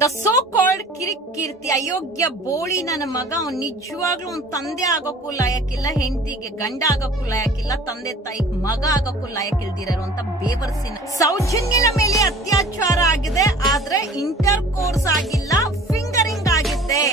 The so called Kirik Keerthi ಅಯೋಗ್ಯ ಬೋಳಿ ನನ್ನ ಮಗ ಅವ್ನ್ ನಿಜವಾಗ್ಲೂ ಅವ್ನ್ ತಂದೆ ಆಗೋಕ್ಕೂ ಲಾಯಕ್ಕಿಲ್ಲ, ಹೆಂಡತಿಗೆ ಗಂಡ ಆಗೋಕ್ಕೂ ಲಾಯಕ್ಕಿಲ್ಲ, ತಂದೆ ತಾಯಿಗೆ ಮಗ ಆಗೋಕ್ಕೂ ಲಾಯಕ್ಕಿಲ್ದಿರುವಂತ ಬೇವರ್ಸಿನ ಸೌಜನ್ಯನ ಮೇಲೆ ಅತ್ಯಾಚಾರ ಆಗಿದೆ. ಆದ್ರೆ ಇಂಟರ್ ಕೋರ್ಸ್ ಆಗಿಲ್ಲ, ಫಿಂಗರಿಂಗ್ ಆಗಿದೆ.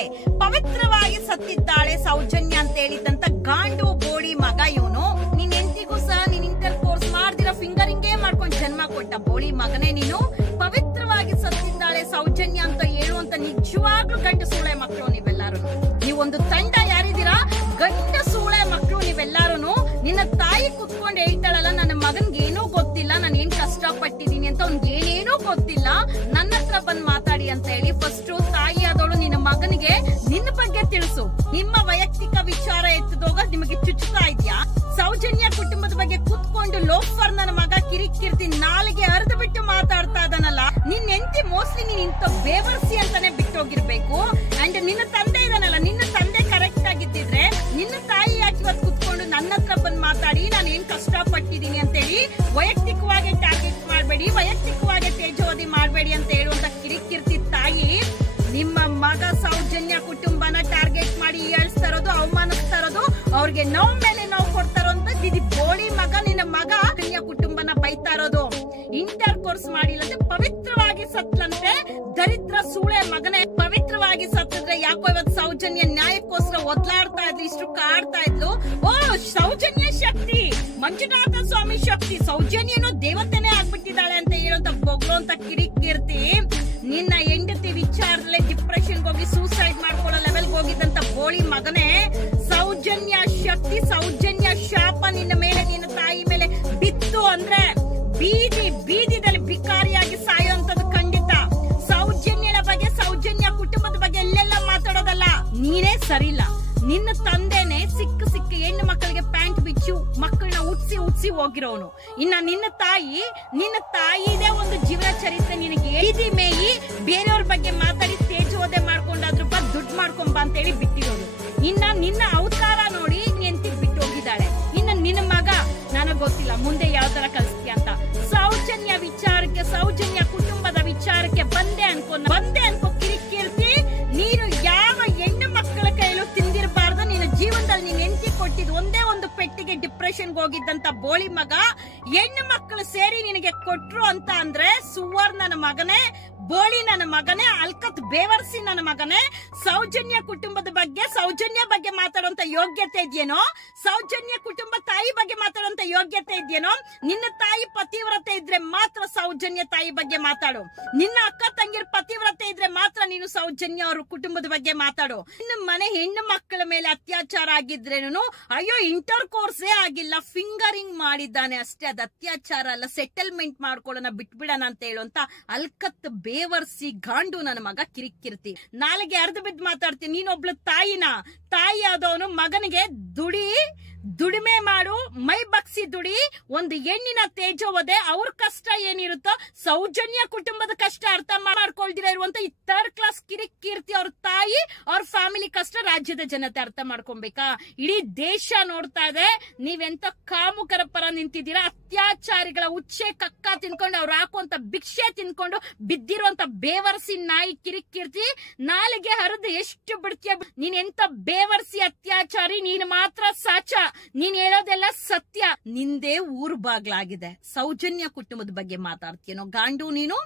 ಪವಿತ್ರವಾಗಿ ಸತ್ತಿದ್ದಾಳೆ ಸೌಜನ್ಯ ಅಂತ ಹೇಳಿದಂತ ಗಾಂಡು ಬೋಳಿ ಮಗ ಇವನು. ನಿನ್ ಹೆಂಡತಿಗೂ ಸಹ ನೀನ್ ಇಂಟರ್ ಕೋರ್ಸ್ ಮಾಡ್ದಿರ ಫಿಂಗರಿಂಗೇ ಮಾಡ್ಕೊಂಡ್ ಜನ್ಮ ಕೊಟ್ಟ ಬೋಳಿ ಮಗನೇ ನೀನು. ಪವಿತ್ರವಾಗಿ ಸತ್ತಿದ್ದಾಳೆ ಸೌಜನ್ಯ ಅಂತ ಹೇಳುವಂತ ನಿಜವಾಗ್ಲೂ ಗಂಡ ಸೂಳೆ ಮಕ್ಕಳು ನೀವೆಲ್ಲಾರು. ನೀವೊಂದು ತಂಡ ಯಾರಿದ್ದೀರಾ, ಗಂಡ ಸೂಳೆ ಮಕ್ಕಳು ನೀವೆಲ್ಲಾರು. ನಿನ್ನ ತಾಯಿ ಕುತ್ಕೊಂಡು ಹೇಳ್ತಾಳಲ್ಲ, ನನ್ನ ಮಗನ್ಗೆ ಏನೂ ಗೊತ್ತಿಲ್ಲ, ನಾನು ಏನ್ ಕಷ್ಟ ಪಟ್ಟಿದೀನಿ ಅಂತ ಅವ್ನ್ಗೆ ಏನೇನೂ ಗೊತ್ತಿಲ್ಲ, ನನ್ನ ಹತ್ರ ಬಂದ್ ಮಾತಾಡಿ ಅಂತ ಹೇಳಿ ಫಸ್ಟ್ ತಾಯಿ ಆದವಳು ನಿನ್ನ ಮಗನಿಗೆ ನಿನ್ನ ಬಗ್ಗೆ ತಿಳಿಸು. ನಿಮ್ಮ ವೈಯಕ್ತಿಕ ವಿಚಾರ ಎತ್ತದೋಗ ನಿಮಗೆ ಚುಚ್ಚುತ್ತಾ ಇದ್ಯಾ? ಸೌಜನ್ಯ ಕುಟುಂಬದ ಬಗ್ಗೆ ಕುತ್ಕೊಂಡು ಲೋಫರ್ ನನ್ನ ಮಗ ಕಿರಿಕೀರ್ತಿ ನಾಲಿಗೆ ಅರ್ಧ ಬಿಟ್ಟು ಮಾತಾಡ್ತಾ ಇದನಲ್ಲ, ನಿನ್ ಹೆಂಡತಿ ಮೋಸ್ಟ್ಲಿ ನೀನ್ ಇಂತ ಬೇವರ್ಸಿ ಅಂತಾನೆ ಬಿಟ್ಟೋಗಿರ್ಬೇಕು. ಅಂಡ್ ನಿನ್ನ ತಂದೆ ಇದನಲ್ಲ, ನಿನ್ನ ತಂದೆ ಕರೆಕ್ಟ್ ಆಗಿದ್ದಿದ್ರೆ ನಿನ್ನ ತಾಯಿ ಯಾಕೆ ಇವತ್ತು ಕುತ್ಕೊಂಡು ನನ್ನ ಹತ್ರ ಬಂದ್ ಮಾತಾಡಿ ನಾನು ಏನ್ ಕಷ್ಟ ಪಟ್ಟಿದೀನಿ ಅಂತ ಹೇಳಿ ವೈಯಕ್ತಿಕವಾಗಿ ಟಾರ್ಗೆಟ್ ಮಾಡ್ಬೇಡಿ, ವೈಯಕ್ತಿಕವಾಗಿ ತೇಜೋವಧಿ ಮಾಡ್ಬೇಡಿ ಅಂತ ಹೇಳುವಂತ ಕಿರಿಕೀರ್ತಿ ತಾಯಿ ನಿಮ್ಮ ಮಗ ಸೌಜನ್ಯ ಕುಟುಂಬನ ಟಾರ್ಗೆಟ್ ಮಾಡಿ ಹೇಳ್ತಾ ಇರೋದು, ಅವಮಾನಿಸ್ತಾ ಇರೋದು, ಅವ್ರಿಗೆ ನೋವು ಮೇಲೆ ನೋವು ಕೊಡ್ತಾ ಇರೋಂತ ಇದು ಬೋಳಿ ಮಗ. ನಿನ್ನ ಮಗ ಕುಟುಂಬನ ಬೈತಾ ಇರೋದು. ಇಂಟರ್ ಕೋರ್ಸ್ ಮಾಡಿಲ್ಲಂತೆ ಪವಿತ್ರವಾಗಿ ಸತ್ಲಂತೆ. ದರಿದ್ರ ಸೂಳೆ ಮಗನೇ, ಪವಿತ್ರವಾಗಿ ಸತ್ತಿದ್ರೆ ಯಾಕೋ ಇವತ್ತು ಸೌಜನ್ಯ ನ್ಯಾಯಕ್ಕೋಸ್ಕರ ಒದ್ಲಾಡ್ತಾ ಇದ್ಲು, ಇಷ್ಟು ಕಾಡ್ತಾ ಇದ್ಲು. ಓ ಸೌಜನ್ಯ ಶಕ್ತಿ, ಮಂಜುನಾಥ ಸ್ವಾಮಿ ಶಕ್ತಿ, ಸೌಜನ್ಯನು ದೇವತೆನೇ ಆಗ್ಬಿಟ್ಟಿದ್ದಾಳೆ ಅಂತ ಹೇಳುವಂತ ಬೊಗ್ಳುವಂತ ಕಿರಿಕೀರ್ತಿ. ನಿನ್ನ ಹೆಂಡತಿ ವಿಚಾರದಲ್ಲೇ ಡಿಪ್ರೆಷನ್ ಹೋಗಿ ಸೂಸೈಡ್ ಮಾಡ್ಕೊಳ್ಳೋ ಲೆವೆಲ್ ಹೋಗಿದ್ದಂತ ಬೋಳಿ ಮಗನೇ, ಸೌಜನ್ಯ ಶಕ್ತಿ, ಸೌಜನ್ಯ ಶಾಪ ನಿನ್ನ ಮೇಲೆ, ನಿನ್ನ ತಾಯಿ ಮೇಲೆ ಬಿತ್ತು ಅಂದ್ರೆ ಬೀದಿದಲ್ಲಿ ಭಿಕಾರಿಯಾಗಿ ಸಾಯುವಂತದ್ದು ಖಂಡಿತ. ಸೌಜನ್ಯನ ಬಗ್ಗೆ, ಸೌಜನ್ಯ ಕುಟುಂಬದ ಬಗ್ಗೆ ಎಲ್ಲೆಲ್ಲ ಮಾತಾಡೋದಲ್ಲ. ನೀನೇ ಸರಿಲ್ಲ. ನಿನ್ನ ತಂದೆನೆ ಸಿಕ್ಕ ಹೆಣ್ಣು ಮಕ್ಕಳಿಗೆ ಪ್ಯಾಂಟ್ ಬಿಚ್ಚು ಮಕ್ಕಳನ್ನ ಉಟ್ಸಿ ಹೋಗಿರೋನು. ಇನ್ನ ನಿನ್ನ ತಾಯಿದೇ ಒಂದು ಜೀವನ ಚರಿತ್ರೆ ನಿನಗೆ ಎಳಿದಿ ಮೇಯಿ ಬೇರೆಯವ್ರ ಬಗ್ಗೆ ಮಾತಾಡಿ ತೇಜೋದೆ ಮಾಡ್ಕೊಂಡಾದ್ರು ಬಾ ದುಡ್ಡು ಮಾಡ್ಕೊಂಬ ಅಂತ ಹೇಳಿ ಬಿಟ್ಟಿರೋದು. ಇನ್ನ ನಿನ್ನ ಅವತಾರ ನೋಡಿ ಎಂತಿಗ್ ಬಿಟ್ಟು ಹೋಗಿದ್ದಾಳೆ. ಇನ್ನ ನಿನ್ನ ಮಗ ನನಗ್ ಗೊತ್ತಿಲ್ಲ ಮುಂದೆ ಯಾವ ತರ ಕಲಿಸ್ತೀಯ ಅಂತ. ಸೌಜನ್ಯ ವಿಚಾರಕ್ಕೆ, ಸೌಜನ್ಯ ಕುಟುಂಬದ ವಿಚಾರಕ್ಕೆ ಬಂದೆ ಅನ್ಕೋ ಕಿರಿಕೀರ್ತಿ. ನೀನು ಯಾವ ಹೆಣ್ಣು ಮಕ್ಕಳ ಕೈಲೂ ತಿಂದಿರಬಾರ್ದು. ನಿನ್ನ ಜೀವನದಲ್ಲಿ ನೀನ್ ಎಂಟಿ ಕೊಟ್ಟಿದ್ ಒಂದೇ ಒಂದು ಪೆಟ್ಟಿಗೆ ಡಿಪ್ರೆಷನ್ಗೆ ಹೋಗಿದ್ದಂತ ಬೋಳಿ ಮಗ ಹೆಣ್ಣು ಮಕ್ಕಳು ಸೇರಿ ನಿನಗೆ ಕೊಟ್ರು ಅಂತ ಅಂದ್ರೆ ಸುವರ್ಣನ ಮಗನೇ, ಬೋಳಿ ನನ್ನ ಮಗನೇ, ಅಲ್ಕತ್ ಬೇವರ್ಸಿ ನನ್ನ ಮಗನೇ. ಸೌಜನ್ಯ ಕುಟುಂಬದ ಬಗ್ಗೆ, ಸೌಜನ್ಯ ಬಗ್ಗೆ ಮಾತಾಡುವಂತ ಯೋಗ್ಯತೆ ಇದೆಯೇನೋ? ಸೌಜನ್ಯ ಕುಟುಂಬ ತಾಯಿ ಬಗ್ಗೆ ಮಾತಾಡುವಂತ ಯೋಗ್ಯತೆ ಇದೆಯೇನೋ? ನಿನ್ನ ತಾಯಿ ಪತಿವ್ರತೆ ಇದ್ರೆ ಮಾತ್ರ ಸೌಜನ್ಯ ತಾಯಿ ಬಗ್ಗೆ ಮಾತಾಡು. ನಿನ್ನ ಅಕ್ಕ ತಂಗಿರ ಪತಿವ್ರತೆ ಇದ್ರೆ ಮಾತ್ರ ನೀನು ಸೌಜನ್ಯ ಅವ್ರ ಕುಟುಂಬದ ಬಗ್ಗೆ ಮಾತಾಡು. ನಿನ್ನ ಮನೆ ಹೆಣ್ಣು ಮಕ್ಕಳ ಮೇಲೆ ಅತ್ಯಾಚಾರ ಆಗಿದ್ರೇನು ಅಯ್ಯೋ ಇಂಟರ್ ಕೋರ್ಸೇ ಆಗಿಲ್ಲ, ಫಿಂಗರಿಂಗ್ ಮಾಡಿದ್ದಾನೆ ಅಷ್ಟೇ, ಅದು ಅತ್ಯಾಚಾರ ಅಲ್ಲ, ಸೆಟಲ್ಮೆಂಟ್ ಮಾಡ್ಕೊಳ್ಳೋಣ ಬಿಟ್ಬಿಡೋಣ ಅಂತ ಹೇಳುವಂತ ಅಲ್ಕತ್ ಬೇವರ್ಸಿ ಗಾಂಡು ನನ್ನ ಮಗ ಕಿರಿಕೀರ್ತಿ. ನಾಳೆಗೆ ಅರ್ಧ ಬಿದ್ದು ಮಾತಾಡ್ತೀನಿ. ನೀನೊಬ್ಳು ತಾಯಿ ಆದವನು ಮಗನಿಗೆ ದುಡಿಮೆ ಮಾಡು, ಮೈ ಬಗ್ಸಿ ದುಡಿ, ಒಂದು ಹೆಣ್ಣಿನ ತೇಜೋವದೆ, ಅವ್ರ ಕಷ್ಟ ಏನಿರುತ್ತೋ ಸೌಜನ್ಯ ಕುಟುಂಬದ ಕಷ್ಟ ಅರ್ಥ ಮಾಡ್ಕೊಳ್ದಿರ ಇರುವಂತ ಈ ಥರ್ಡ್ ಕ್ಲಾಸ್ ಕಿರಿಕೀರ್ತಿ ಅವ್ರ ತಾಯಿ, ಅವ್ರ ಫ್ಯಾಮಿಲಿ ಕಷ್ಟ ರಾಜ್ಯದ ಜನತೆ ಅರ್ಥ ಮಾಡ್ಕೊಬೇಕಾ? ಇಡೀ ದೇಶ ನೋಡ್ತಾ ಇದೆ ನೀವೆಂತ ಕಾಮುಕರ ಪರ ನಿಂತಿದ್ದೀರಾ. ಅತ್ಯಾಚಾರಿಗಳ ಉಚ್ಚೆ ಕಕ್ಕ ತಿನ್ಕೊಂಡು ಅವ್ರು ಹಾಕುವಂತ ಭಿಕ್ಷೆ ತಿನ್ಕೊಂಡು ಬಿದ್ದಿರುವಂತ ಬೇವರ್ಸಿ ನಾಯಿ ಕಿರಿಕೀರ್ತಿ. ನಾಲಿಗೆ ಹರಿದು ಎಷ್ಟು ಬಿಡ್ತೀಯ ನೀನ್? ಎಂತ ಬೇವರ್ಸಿ ಅತ್ಯಾಚಾರಿ, ನೀನು ಮಾತ್ರ ಸಾಚ, ನೀನ್ ಹೇಳೋದೆಲ್ಲ ಸತ್ಯ. ನಿಂದೇ ಊರು ಬಾಗ್ಲಾಗಿದೆ. ಸೌಜನ್ಯ ಕುಟುಂಬದ ಬಗ್ಗೆ ಮಾತಾಡ್ತೀನೋ ಗಾಂಡು ನೀನು?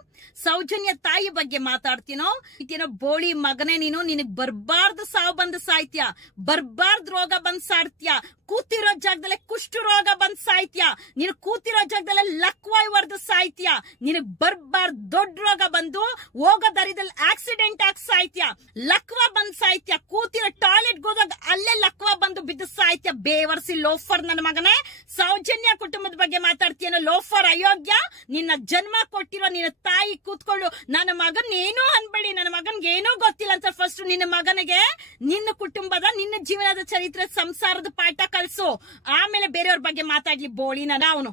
ಸೌಜನ್ಯ ತಾಯಿ ಬಗ್ಗೆ ಮಾತಾಡ್ತೀನೋ? ಇದೇನೋ ಬೋಳಿ ಮಗನೇ ನೀನು. ನಿನಗ್ ಬರ್ಬಾರ್ದು ಸಾವು ಬಂದು ಸಾಯ್ತ್ಯ, ಬರ್ಬಾರ್ದು ರೋಗ ಬಂದ್ ಸಾಡ್ತೀಯ, ಕೂತಿರೋ ಜಾಗದಲ್ಲೇ ಕುಷ್ಠ ರೋಗ ಬಂದ್ ಸಾಯ್ತ್ಯ, ನೀನು ಕೂತಿರೋ ಜಾಗದಲ್ಲೇ ಲಕ್ವಾಯ್ ಹೊಡೆದು ಸಾಯ್ತ್ಯ, ನಿನಗ್ ಬರ್ಬಾರ್ದು ದೊಡ್ಡ ರೋಗ ಬಂದು ಹೋಗೋ ದರಿದಲ್ಲಿ ಆಕ್ಸಿಡೆಂಟ್ ಆಗಿ ಸಾಯ್ತ್ಯ, ಲಕ್ವಾ ಬಂದ್ ಸಾಯ್ತ್ಯ, ಕೂತಿರೋ ಟಾಯ್ಲೆಟ್ ಹೋದಾಗ ಅಲ್ಲೇ ಲಕ್ವಾ ಬಂದು ಬಿದ್ದು ಸಾಯ್ತ್ಯ. ಬೇವರ್ಸಿ ಲೋಫರ್ ನನ್ನ ಮಗನೇ. ಸೌಜನ್ಯ ಕುಟುಂಬದ ಬಗ್ಗೆ ಮಾತಾಡ್ತೀಯನೋ ಲೋಫರ್ ಅಯೋಗ್ಯ. ನಿನ್ನ ಜನ್ಮ ಕೊಟ್ಟಿರೋ ನಿನ್ನ ತಾಯಿ ಕೂತ್ಕೊಂಡು ನನ್ನ ಮಗನ್ ಏನೋ ಅನ್ಬೇಡಿ, ನನ್ನ ಮಗನ್ಗೆ ಏನೋ ಗೊತ್ತಿಲ್ಲ ಅಂತ ಫಸ್ಟ್ ನಿನ್ನ ಮಗನಿಗೆ ನಿನ್ನ ಕುಟುಂಬದ, ನಿನ್ನ ಜೀವನದ ಚರಿತ್ರೆ, ಸಂಸಾರದ ಪಾಠ ಕಲ್ಸು. ಆಮೇಲೆ ಬೇರೆಯವ್ರ ಬಗ್ಗೆ ಮಾತಾಡ್ಲಿ ಬೋಳಿನ ಅವನು.